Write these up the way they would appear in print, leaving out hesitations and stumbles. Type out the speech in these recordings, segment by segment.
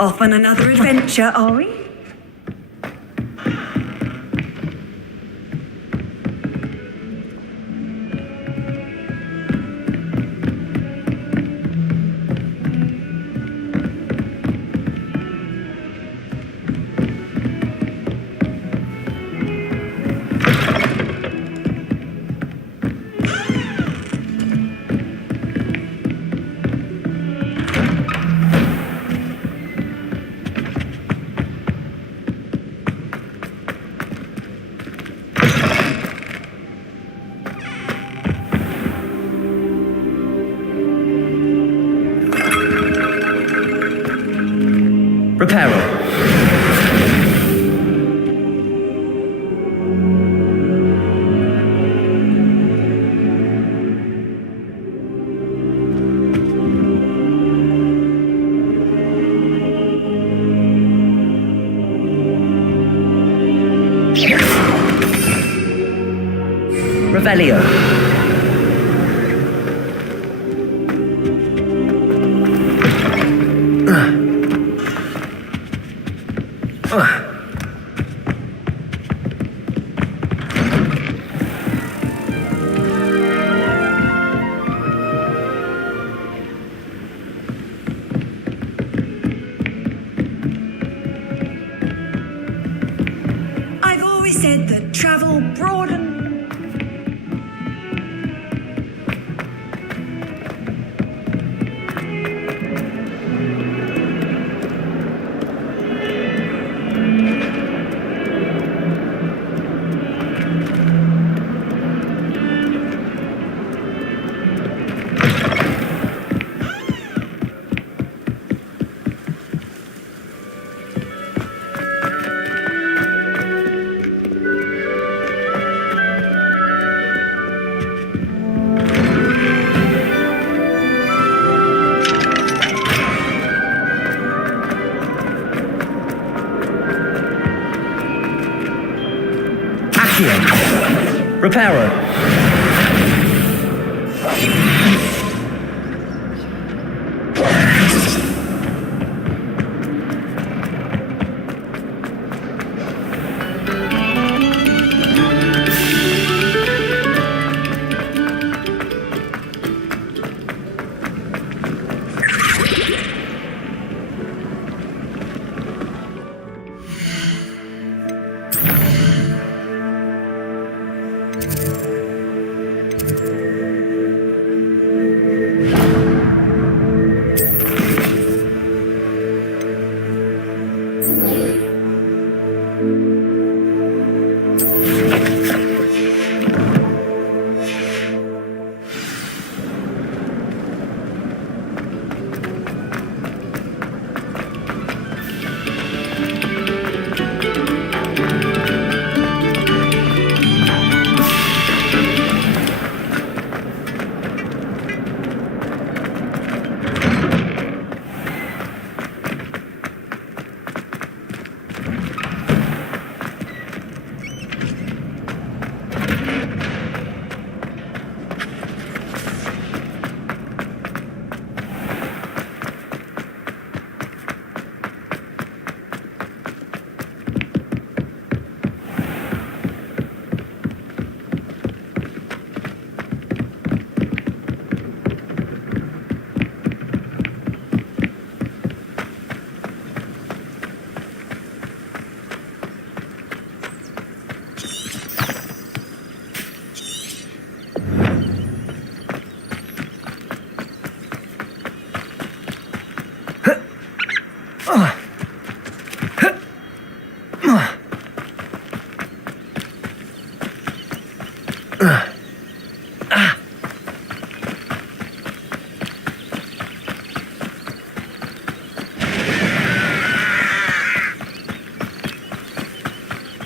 Off on another adventure, are we? Reparo. Revelio. I've always said that travel broadens. Reparo.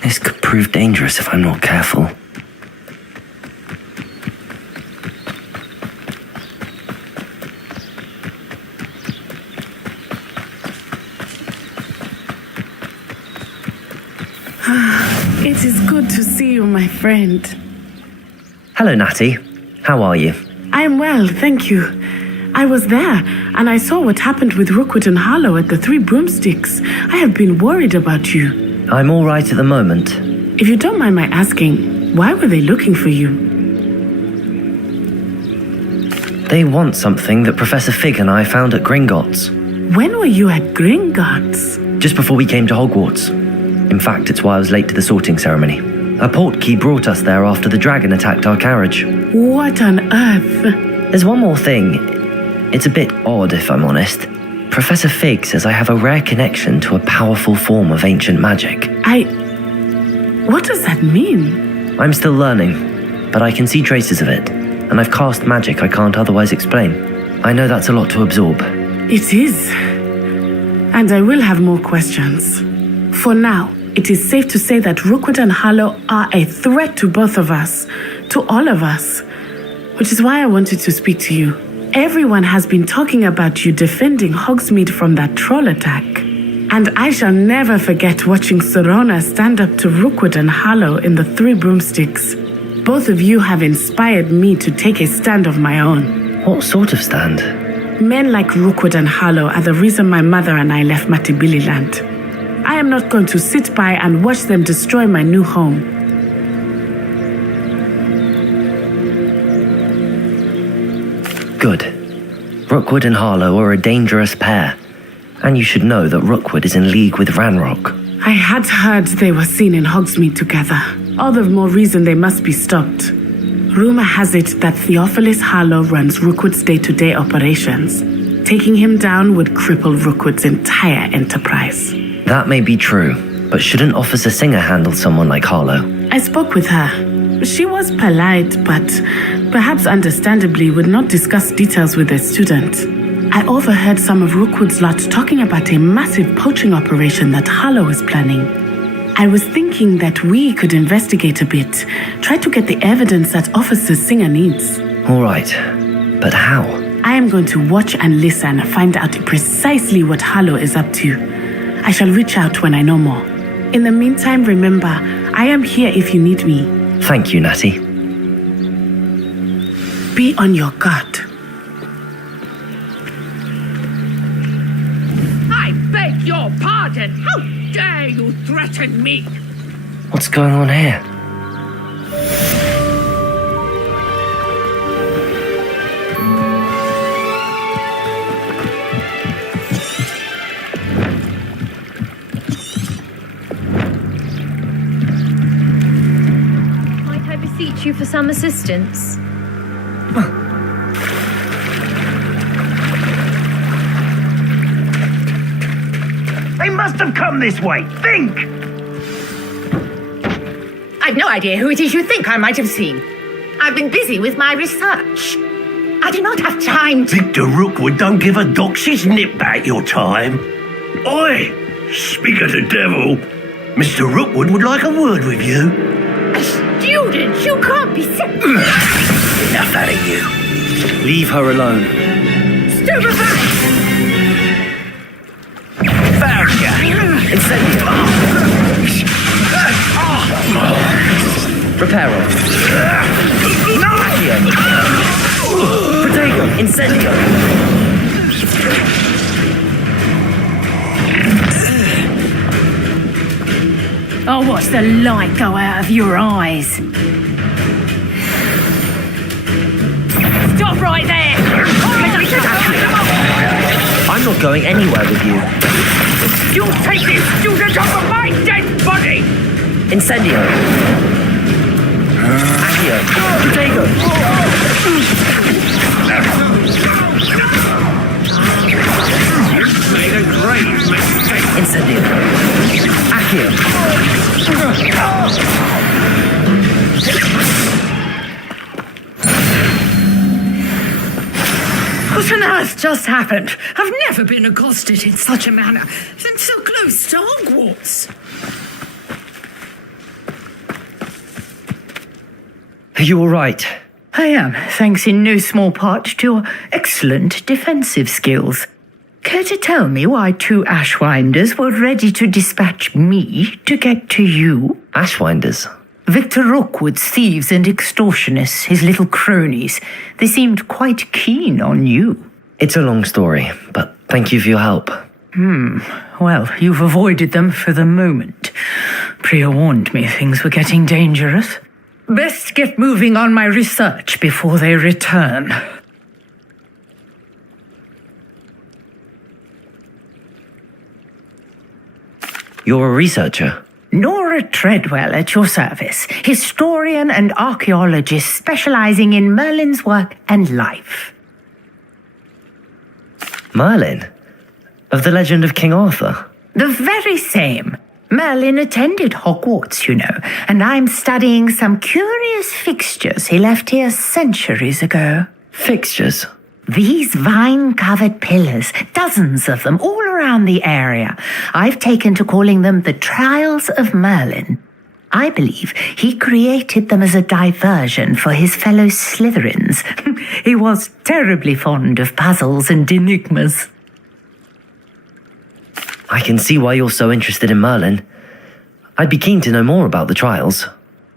This could prove dangerous if I'm not careful. It is good to see you, my friend. Hello, Natty. How are you? I am well, thank you. I was there, and I saw what happened with Rookwood and Harlow at the Three Broomsticks. I have been worried about you. I'm all right at the moment. If you don't mind my asking, why were they looking for you? They want something that Professor Fig and I found at Gringotts. When were you at Gringotts? Just before we came to Hogwarts. In fact, it's why I was late to the sorting ceremony. A portkey brought us there after the dragon attacked our carriage. What on earth? There's one more thing. It's a bit odd, if I'm honest. Professor Fig says I have a rare connection to a powerful form of ancient magic. What does that mean? I'm still learning, but I can see traces of it, and I've cast magic I can't otherwise explain. I know that's a lot to absorb. It is. And I will have more questions. For now, it is safe to say that Rookwood and Harlow are a threat to both of us, to all of us, which is why I wanted to speak to you. Everyone has been talking about you defending Hogsmeade from that troll attack. And I shall never forget watching Serona stand up to Rookwood and Harlow in the Three Broomsticks. Both of you have inspired me to take a stand of my own. What sort of stand? Men like Rookwood and Harlow are the reason my mother and I left Matibililand. I am not going to sit by and watch them destroy my new home. Good. Rookwood and Harlow are a dangerous pair. And you should know that Rookwood is in league with Ranrock. I had heard they were seen in Hogsmeade together. All the more reason they must be stopped. Rumor has it that Theophilus Harlow runs Rookwood's day-to-day operations. Taking him down would cripple Rookwood's entire enterprise. That may be true, but shouldn't Officer Singer handle someone like Harlow? I spoke with her. She was polite, but perhaps understandably would not discuss details with a student. I overheard some of Rookwood's lot talking about a massive poaching operation that Harlow is planning. I was thinking that we could investigate a bit, try to get the evidence that Officer Singer needs. All right, but how? I am going to watch and listen and find out precisely what Harlow is up to. I shall reach out when I know more. In the meantime, remember, I am here if you need me. Thank you, Natty. Be on your guard. I beg your pardon. How dare you threaten me? What's going on here? Might I beseech you for some assistance? They must have come this way. Think! I've no idea who it is you think I might have seen. I've been busy with my research. I do not have time to... Victor Rookwood don't give a doxy's nip back your time. Oi! Speak of the devil. Mr. Rookwood would like a word with you. A student? You can't be... Enough out of you. Leave her alone. Stupefy! Incendio! Reparo! Accio! Protego! Incendio! I'll watch the light go out of your eyes. Stop right there! I'm not going anywhere with you. You take this student off of my dead body! Incendio! Accio! Protego! Made a great mistake. Incendio! Accio! What on earth just happened? I've never been accosted in such a manner. I'm so close to Hogwarts. Are you all right? I am, thanks in no small part to your excellent defensive skills. Care to tell me why two Ashwinders were ready to dispatch me to get to you? Ashwinders? Victor Rookwood's thieves and extortionists, his little cronies. They seemed quite keen on you. It's a long story, but thank you for your help. Well, you've avoided them for the moment. Priya warned me things were getting dangerous. Best get moving on my research before they return. You're a researcher? Nora Treadwell at your service, historian and archaeologist specializing in Merlin's work and life. Merlin? Of the legend of King Arthur? The very same. Merlin attended Hogwarts, you know, and I'm studying some curious fixtures he left here centuries ago. Fixtures? These vine-covered pillars, dozens of them all around the area. I've taken to calling them the Trials of Merlin. I believe he created them as a diversion for his fellow Slytherins. He was terribly fond of puzzles and enigmas. I can see why you're so interested in Merlin. I'd be keen to know more about the trials.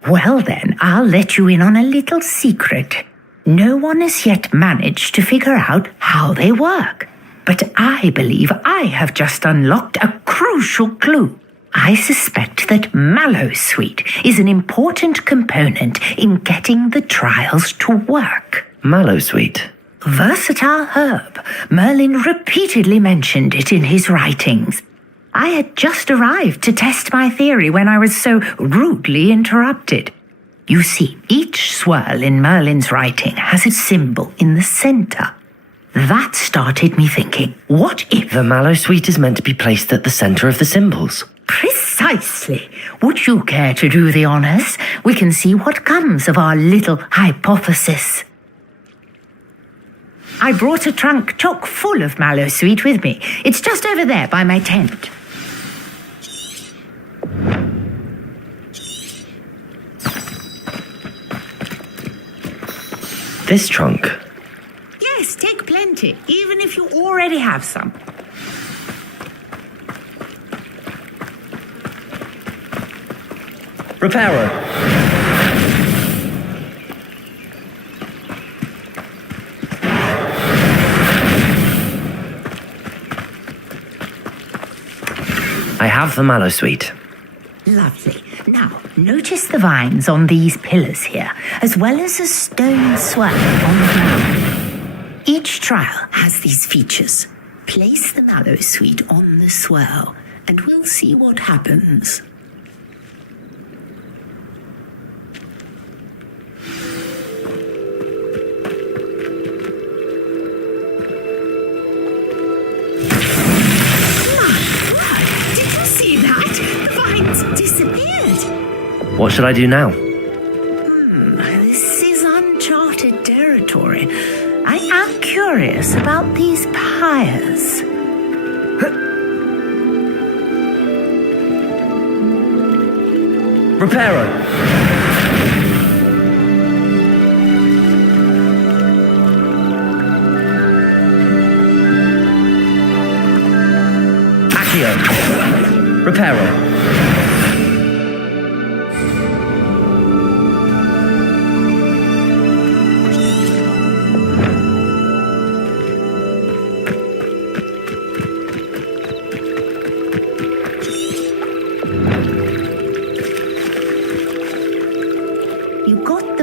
Well then, I'll let you in on a little secret. No one has yet managed to figure out how they work. But I believe I have just unlocked a crucial clue. I suspect that Mallowsweet is an important component in getting the trials to work. Mallowsweet? Versatile herb. Merlin repeatedly mentioned it in his writings. I had just arrived to test my theory when I was so rudely interrupted. You see, each swirl in Merlin's writing has a symbol in the center. That started me thinking, what if... The Mallowsweet is meant to be placed at the center of the symbols. Precisely. Would you care to do the honors? We can see what comes of our little hypothesis. I brought a trunk chock full of Mallowsweet with me. It's just over there by my tent. This trunk? Yes, take plenty, even if you already have some. Reparo. I have the Mallowsweet. Lovely. Now, notice the vines on these pillars here, as well as a stone swirl on the ground. Each trial has these features. Place the Mallowsweet on the swirl, and we'll see what happens. What should I do now? This is uncharted territory. I am curious about these pyres. Reparo. Accio. Reparo.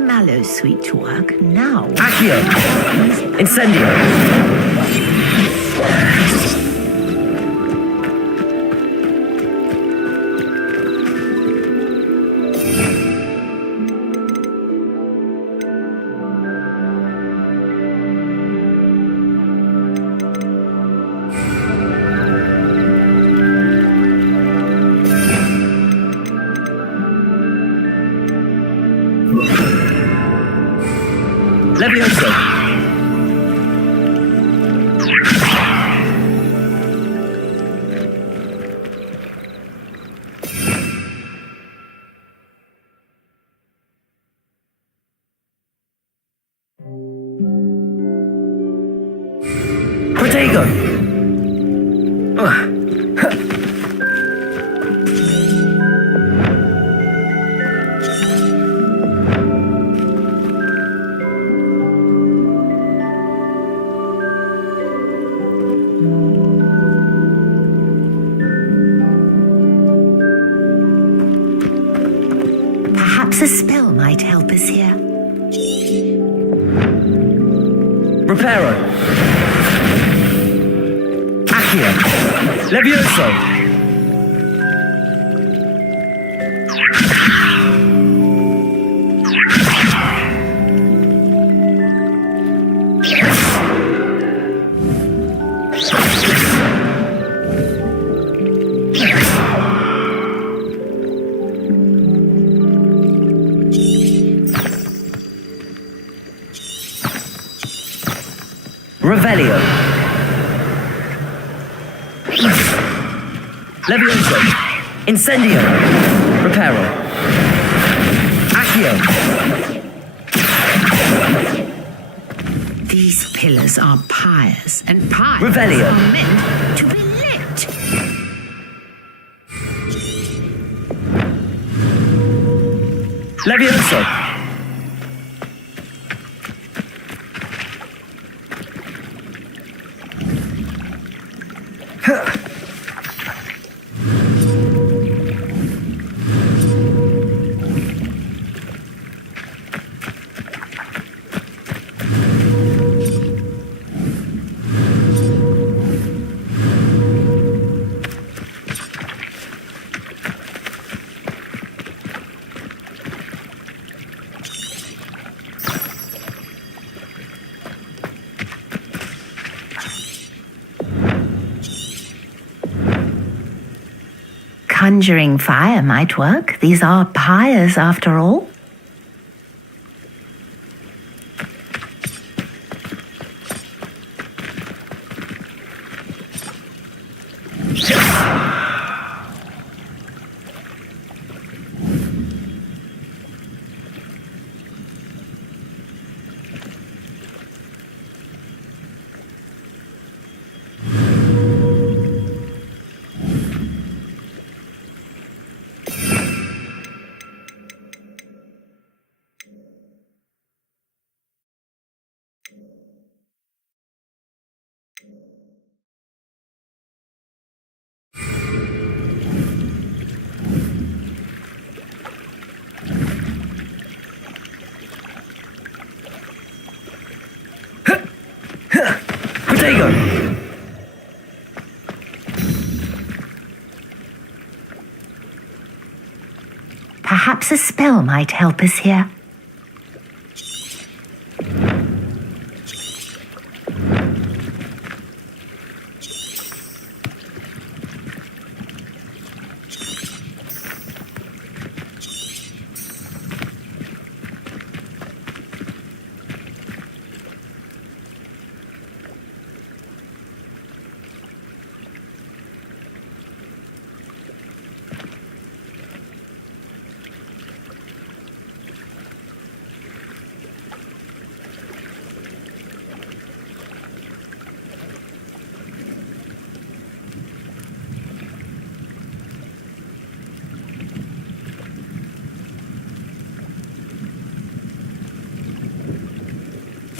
Mallowsweet to work now. Accio! Incendio! Levioso! Protego! Perhaps a spell might help us here. Reparo. Accio. Levioso. Revelio. Levioso. Incendio. Reparo. Accio. These pillars are pyres, and pyres Revelio. are meant to be lit. Levioso. Conjuring fire might work. These are pyres after all. Protego. Perhaps a spell might help us here.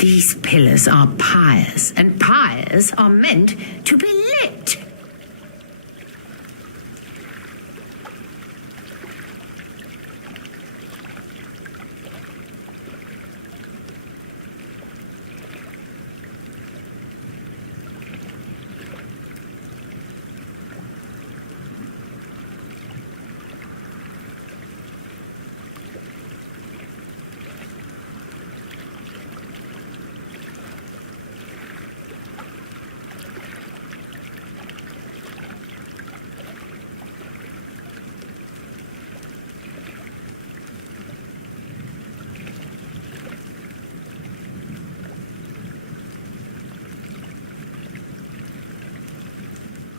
These pillars are pyres, and pyres are meant to be lit.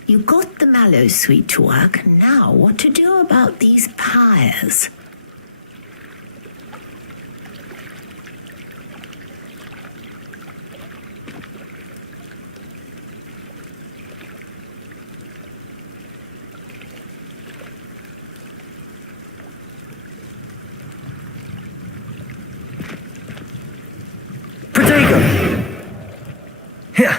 You got the mallow sweet to work. Now what to do about these pyres? Protego. Here.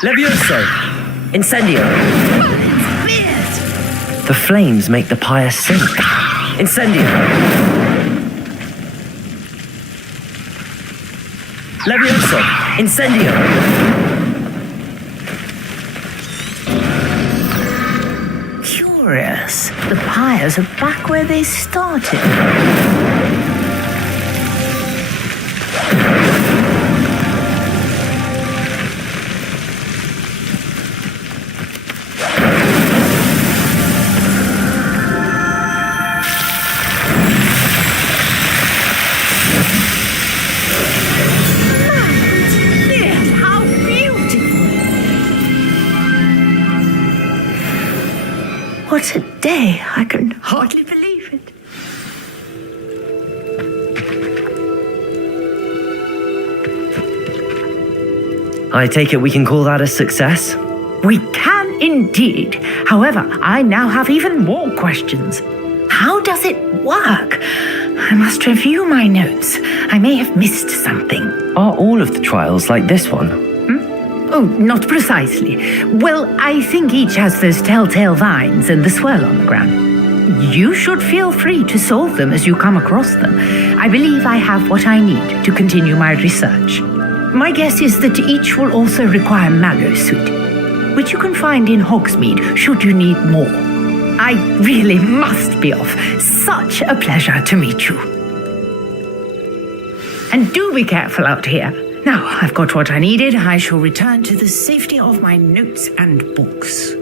Levioso! Incendio! The flames make the pyre sink. Incendio! Levioso! Incendio! Curious. The pyres are back where they started. What a day. I can hardly believe it. I take it we can call that a success? We can indeed. However, I now have even more questions. How does it work? I must review my notes. I may have missed something. Are all of the trials like this one? Oh, not precisely. Well, I think each has those telltale vines and the swirl on the ground. You should feel free to solve them as you come across them. I believe I have what I need to continue my research. My guess is that each will also require mallow sweet, which you can find in Hogsmeade should you need more. I really must be off. Such a pleasure to meet you. And do be careful out here. Now I've got what I needed. I shall return to the safety of my notes and books.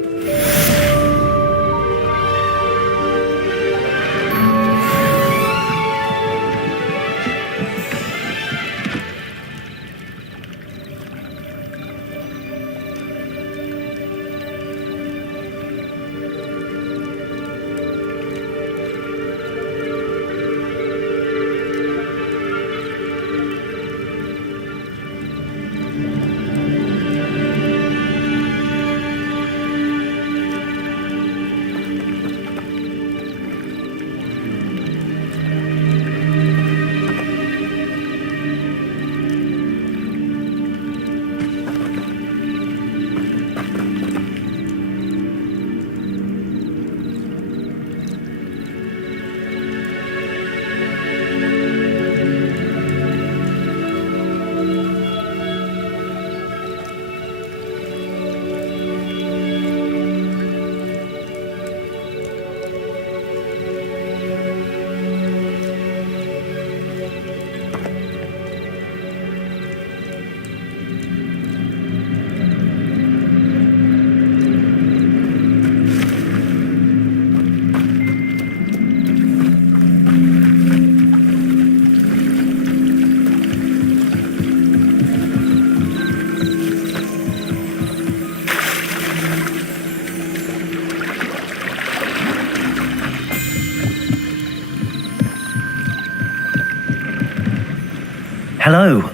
Hello,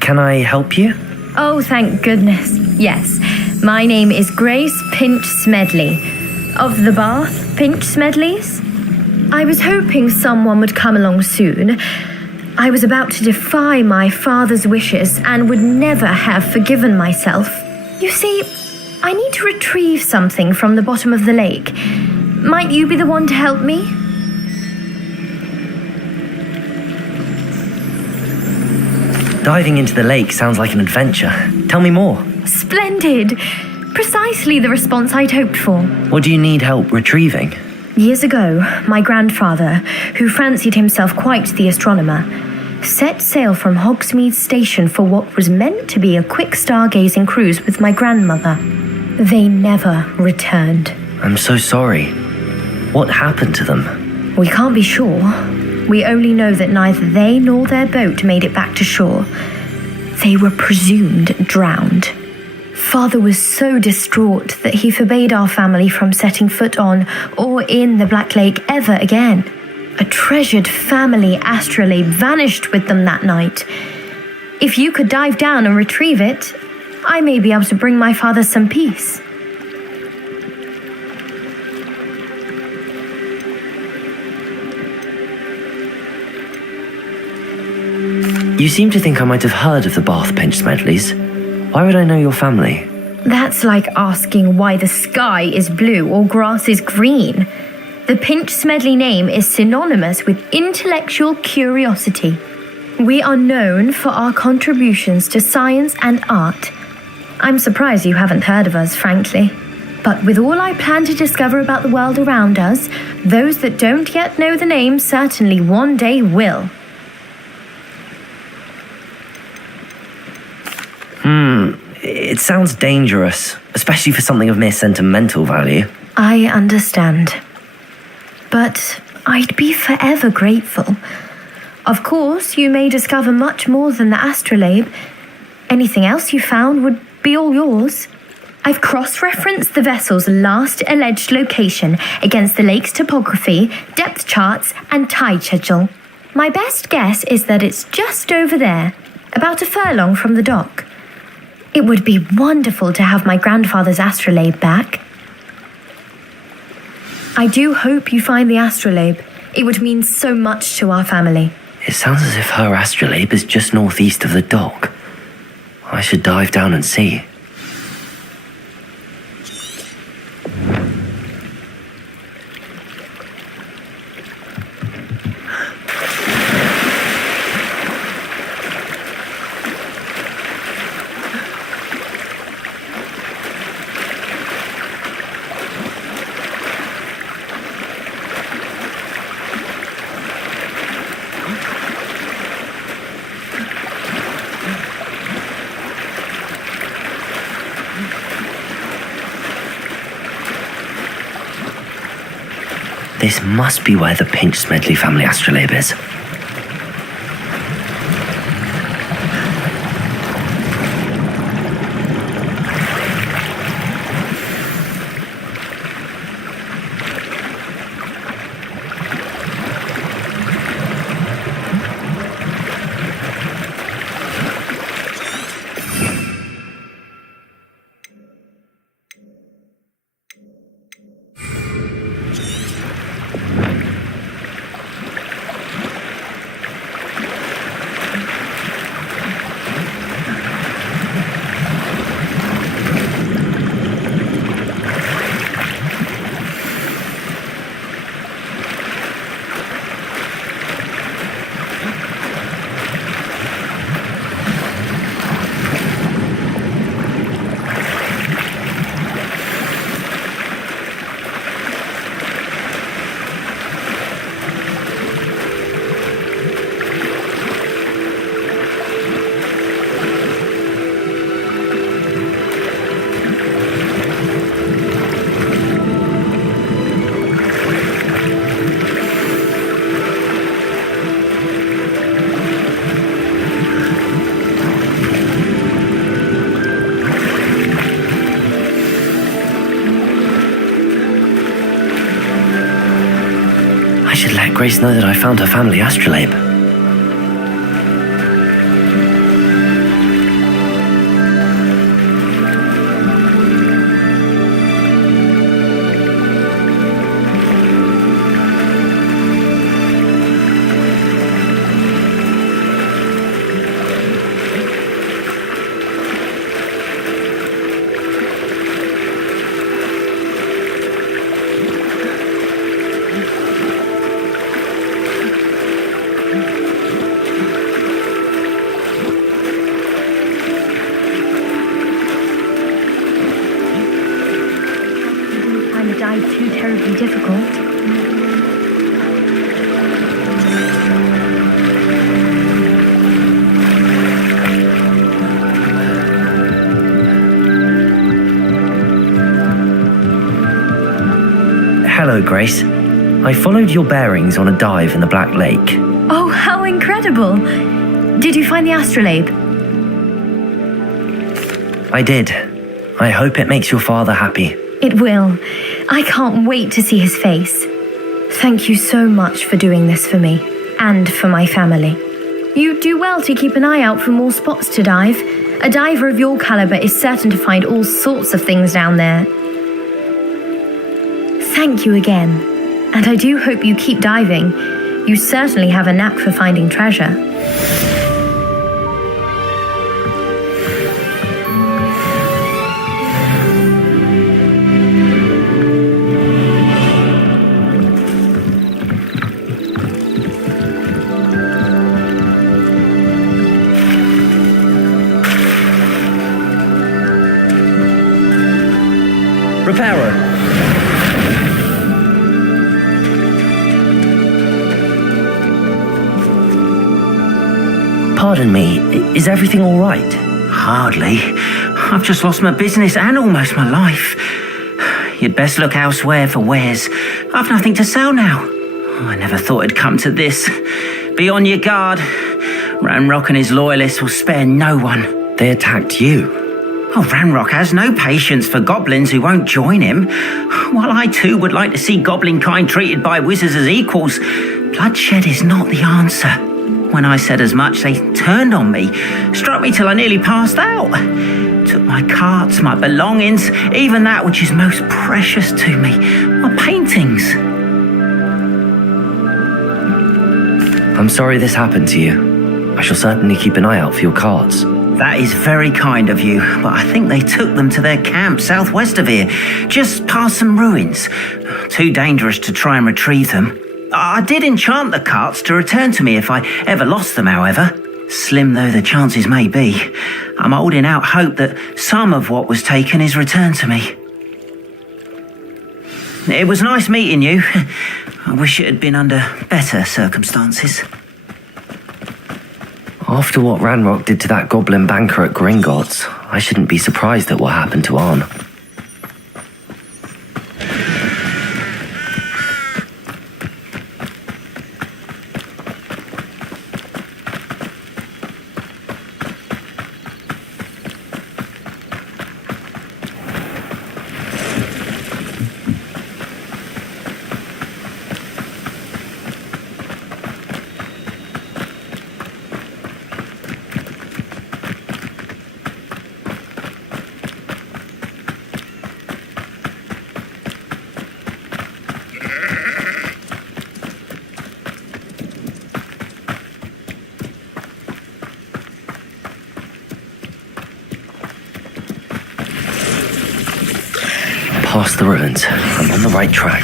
can I help you? Oh, thank goodness. Yes. My name is Grace Pinch Smedley. Of the Bath Pinch Smedleys? I was hoping someone would come along soon. I was about to defy my father's wishes and would never have forgiven myself. You see, I need to retrieve something from the bottom of the lake. Might you be the one to help me? Diving into the lake sounds like an adventure. Tell me more. Splendid! Precisely the response I'd hoped for. What do you need help retrieving? Years ago, my grandfather, who fancied himself quite the astronomer, set sail from Hogsmeade Station for what was meant to be a quick stargazing cruise with my grandmother. They never returned. I'm so sorry. What happened to them? We can't be sure. We only know that neither they nor their boat made it back to shore. They were presumed drowned. Father was so distraught that he forbade our family from setting foot on or in the Black Lake ever again. A treasured family astrolabe vanished with them that night. If you could dive down and retrieve it, I may be able to bring my father some peace. You seem to think I might have heard of the Bath Pinch Smedleys. Why would I know your family? That's like asking why the sky is blue or grass is green. The Pinch Smedley name is synonymous with intellectual curiosity. We are known for our contributions to science and art. I'm surprised you haven't heard of us, frankly. But with all I plan to discover about the world around us, those that don't yet know the name certainly one day will. It sounds dangerous, especially for something of mere sentimental value. I understand. But I'd be forever grateful. Of course, you may discover much more than the astrolabe. Anything else you found would be all yours. I've cross-referenced the vessel's last alleged location against the lake's topography, depth charts, and tide schedule. My best guess is that it's just over there, about a furlong from the dock. It would be wonderful to have my grandfather's astrolabe back. I do hope you find the astrolabe. It would mean so much to our family. It sounds as if her astrolabe is just northeast of the dock. I should dive down and see. This must be where the Pinch Smedley family astrolabe is. I should let Grace know that I found her family astrolabe. Too terribly difficult. Hello, Grace. I followed your bearings on a dive in the Black Lake. Oh, how incredible! Did you find the astrolabe? I did. I hope it makes your father happy. It will. I can't wait to see his face. Thank you so much for doing this for me, and for my family. You do well to keep an eye out for more spots to dive. A diver of your caliber is certain to find all sorts of things down there. Thank you again, and I do hope you keep diving. You certainly have a knack for finding treasure. Reparo. Pardon me, is everything all right? Hardly. I've just lost my business and almost my life. You'd best look elsewhere for wares. I've nothing to sell now. I never thought it'd come to this. Be on your guard. Ranrock and his loyalists will spare no one. They attacked you. Oh, Ranrock has no patience for goblins who won't join him. While I too would like to see goblin kind treated by wizards as equals, bloodshed is not the answer. When I said as much, they turned on me, struck me till I nearly passed out. Took my carts, my belongings, even that which is most precious to me, my paintings. I'm sorry this happened to you. I shall certainly keep an eye out for your carts. That is very kind of you, but I think they took them to their camp southwest of here, just past some ruins. Too dangerous to try and retrieve them. I did enchant the carts to return to me if I ever lost them, however. Slim though the chances may be, I'm holding out hope that some of what was taken is returned to me. It was nice meeting you. I wish it had been under better circumstances. After what Ranrock did to that goblin banker at Gringotts, I shouldn't be surprised at what happened to Arn. Past the ruins. I'm on the right track.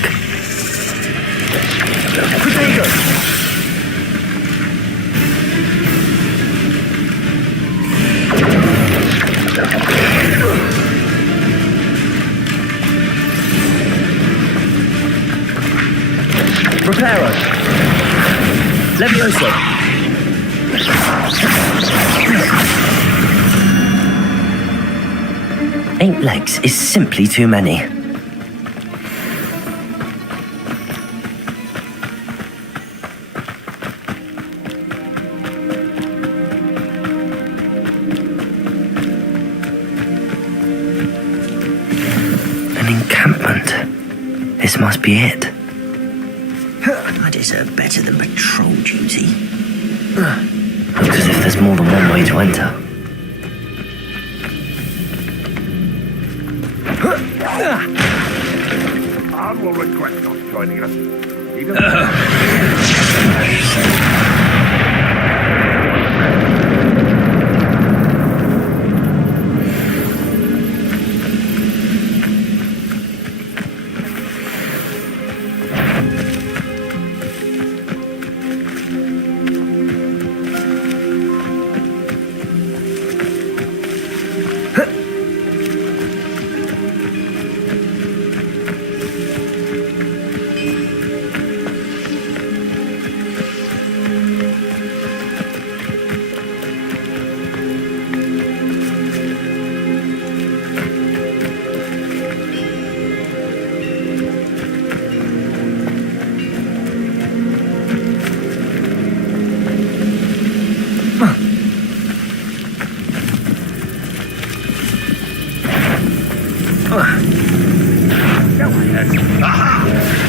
Reparo. Levioso. Eight legs is simply too many. An encampment. This must be it. I deserve better than patrol duty. Looks as if there's more than one way to enter. Arn will regret not joining us. Even aha!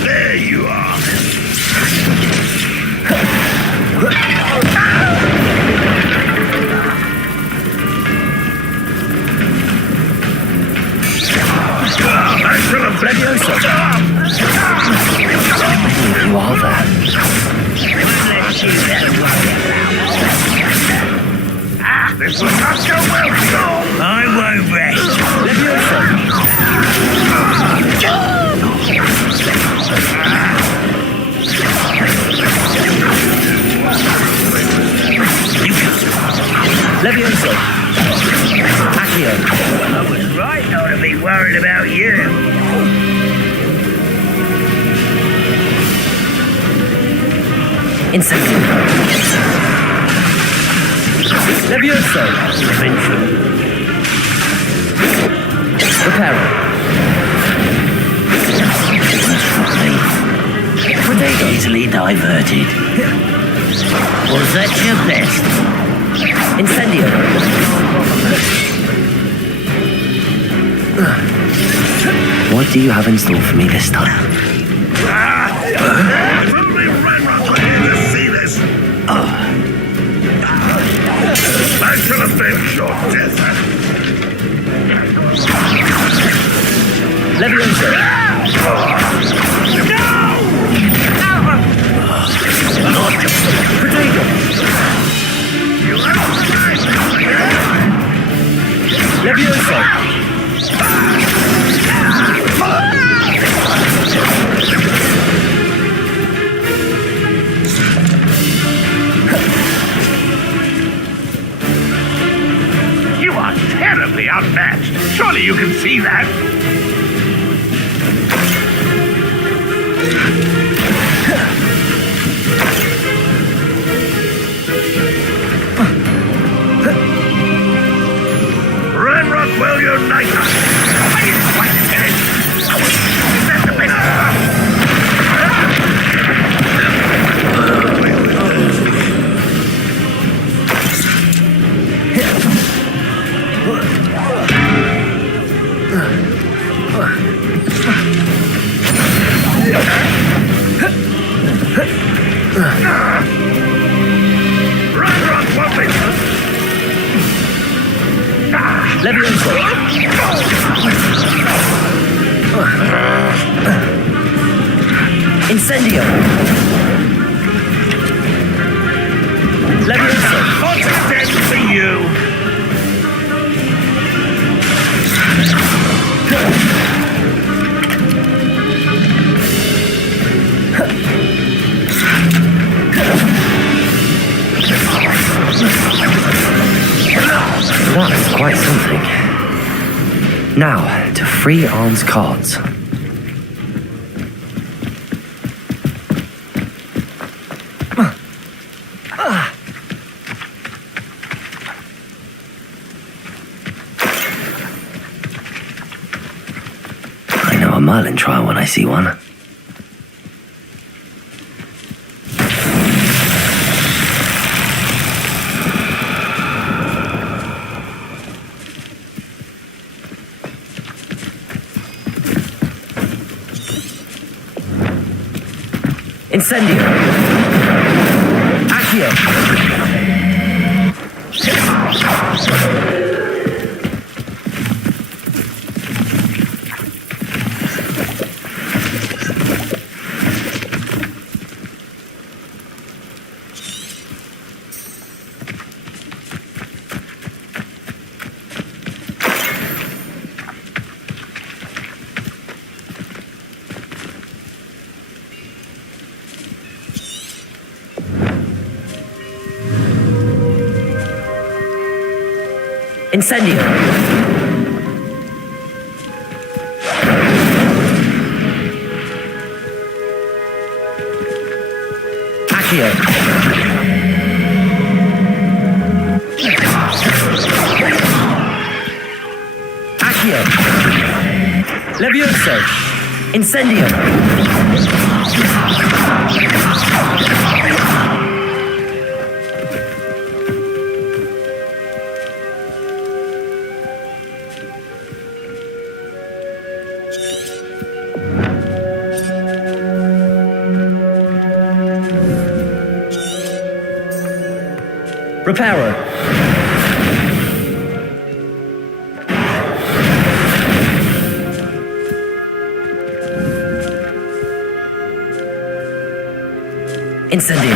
There you are! I should have let you You are there. This will not go well, so I won't rest. Levioso. Accio. I was right not to be worried about you. Incendio. Levioso. Reparo. Potato. Easily diverted. Was that your best? Incendio. What do you have in store for me this time? Only Renrock are here to see this. I shall avenge your death. Levioso. Potato. You have Levioso. You are terribly outmatched. Surely you can see that. Renrock will unite us. I didn't quite get it. That's the best. Renrock will be. Levioso. Incendio. Levioso. What's dead for you? That's quite something. Now, to free Arn's cards. I know a Merlin trial when I see one. Incendio. Accio. Incendio. Accio. Accio. Levioso. Incendio. Reparo. Incendio.